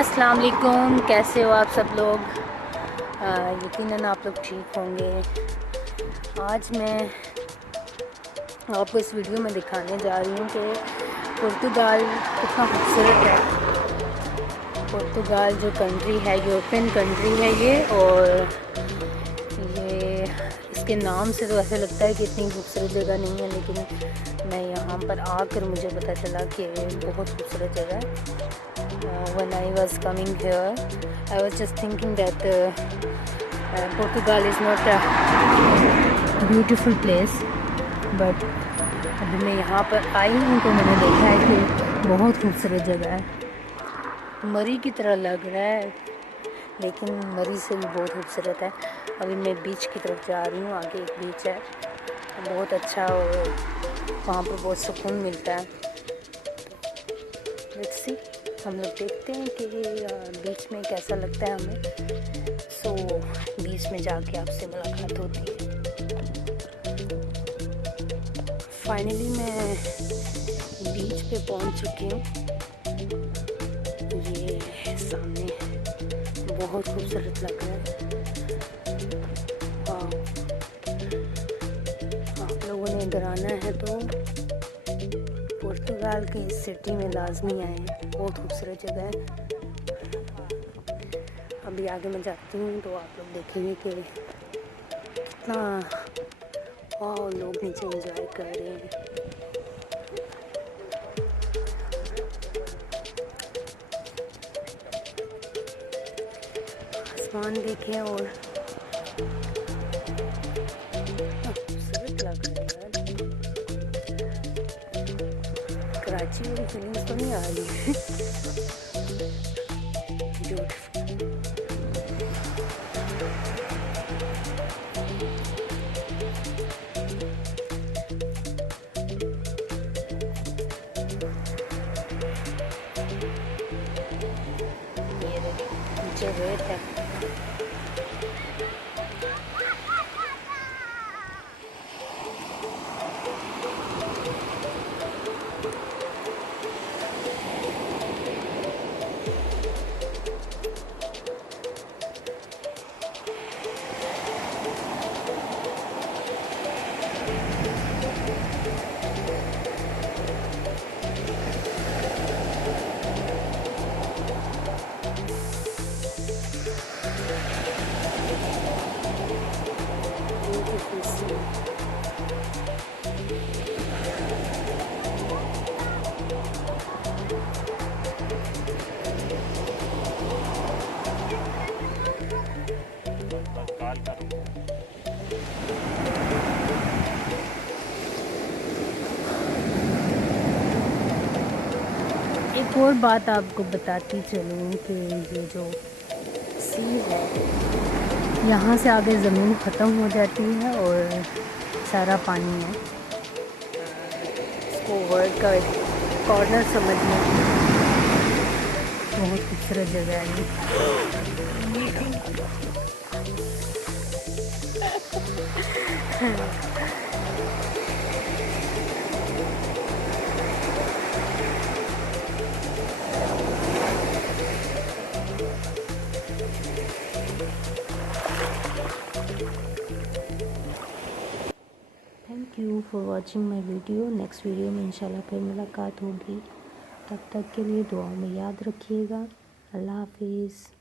अस्सलाम वालेकुम, कैसे हो आप सब लोग। यकीनन आप लोग ठीक होंगे। आज मैं आपको इस वीडियो में दिखाने जा रही हूँ कि पुर्तगाल कितना खूबसूरत है। पुर्तगाल जो कंट्री है, यूरोपियन कंट्री है ये, और ये इसके नाम से तो ऐसा लगता है कि इतनी खूबसूरत जगह नहीं है, लेकिन मैं यहाँ पर आकर मुझे पता चला कि बहुत खूबसूरत जगह है। When I was coming here, I was just thinking that Portugal is not a beautiful place, but अभी मैं यहाँ पर आई हूँ तो मैंने देखा है कि बहुत खूबसूरत जगह है। मरी की तरह लग रहा है, लेकिन मरी से भी बहुत खूबसूरत है। अभी मैं बीच की तरफ जा रही हूँ। आगे एक बीच है, बहुत अच्छा, और वहाँ पर बहुत सुकून मिलता है। लेट्स सी, हम लोग देखते हैं कि बीच में कैसा लगता है हमें। सो बीच में जाके आपसे मुलाकात होती है। फाइनली मैं बीच पे पहुंच चुकी हूँ। ये सामने बहुत खूबसूरत लग रहा है। आप लोगों ने इधर आना है तो पुर्तगाल की इस सिटी में लाजमी आए, बहुत खूबसूरत जगह है। अभी आगे मैं जाती हूँ तो आप लोग देखेंगे कि कितना लोग नीचे एंजॉय कर रहे हैं। आसमान देखें और खूबसूरत लग रहा है यार। कराची वाली फीलिंग्स तो नहीं आ रही है। नीचे रेत है। एक और बात आपको बताती चलूँ कि ये जो सी है, यहाँ से आगे ज़मीन ख़त्म हो जाती है और सारा पानी है। इसको वर्ल्ड का कॉर्नर समझिए। बहुत खूबसूरत जगह है ये। Thank you for watching my video. Next video में इंशाल्लाह फिर मुलाकात होगी। तब तक के लिए दुआ में याद रखिएगा। अल्लाह हाफिज़।